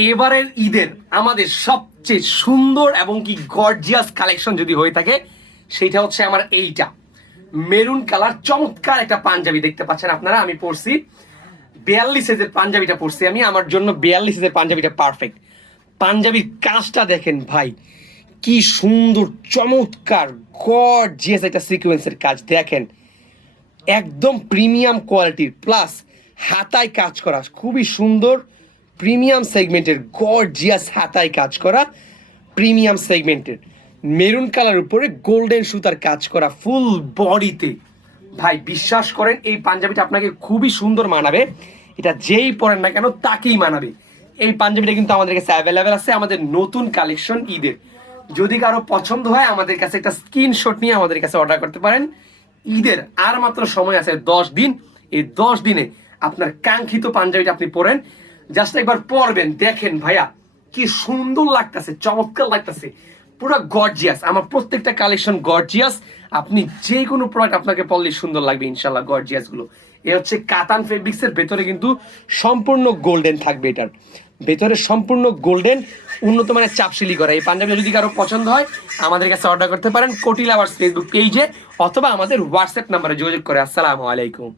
এবারের ঈদের আমাদের সবচেয়ে সুন্দর এবং কি গর্জিয়াস কালেকশন যদি হয়ে থাকে সেটা হচ্ছে আমার এইটা মেরুন কালার চমৎকার একটা পাঞ্জাবি দেখতে পাচ্ছেন আপনারা। আমি পরছি 42 সাইজের পাঞ্জাবিটা পরছি আমি, আমার জন্য 42 সাইজের পাঞ্জাবিটা পারফেক্ট। পাঞ্জাবির কাজটা দেখেন ভাই, কি সুন্দর চমৎকার গর্জিয়াস একটা সিকোয়েন্সের কাজ দেখেন, একদম প্রিমিয়াম কোয়ালিটির, প্লাস হাতায় কাজ করা খুবই সুন্দর প্রিমিয়াম সেগমেন্টের গর্জিয়াস হাতায় কাজ করা প্রিমিয়াম সেগমেন্টের মেরুন কালার উপরে গোল্ডেন সুতার কাজ করা ফুল বডিতে। ভাই বিশ্বাস করেন এই পাঞ্জাবিটা আপনাকে খুবই সুন্দর মানাবে, এটা যেই পরেন না কেন তাকেই মানাবে। এই পাঞ্জাবিটা কিন্তু আমাদের কাছে অ্যাভেলেবেল আছে, আমাদের নতুন কালেকশন ঈদের। যদি কারো পছন্দ হয় আমাদের কাছে একটা স্ক্রিনশট নিয়ে আমাদের কাছে অর্ডার করতে পারেন। ঈদের আর মাত্র সময় আছে 10 দিন, এই 10 দিনে আপনার কাঙ্ক্ষিত পাঞ্জাবিটা আপনি পরেন, জাস্ট একবার পরবেন, দেখেন ভাইয়া কি সুন্দর লাগতেছে, চমৎকার লাগতেছে, পুরো গর্জিয়াস। আমার প্রত্যেকটা কালেকশন গর্জিয়াস, আপনি যে কোনো প্রোডাক্ট আপনাকে পরলে সুন্দর লাগবে ইনশাল্লাহ। গর্জিয়াস গুলো এ হচ্ছে কাতান ফেব্রিক্সের, ভেতরে কিন্তু সম্পূর্ণ গোল্ডেন থাকবে, এটার ভেতরে সম্পূর্ণ গোল্ডেন উন্নত মানের চাপশিলি করা। এই পাঞ্জাবি যদি কারো পছন্দ হয় আমাদের কাছে অর্ডার করতে পারেন কোটি লাভার্স ফেসবুক পেজে, অথবা আমাদের হোয়াটসঅ্যাপ নাম্বারে যোগাযোগ করে। আসসালামু আলাইকুম।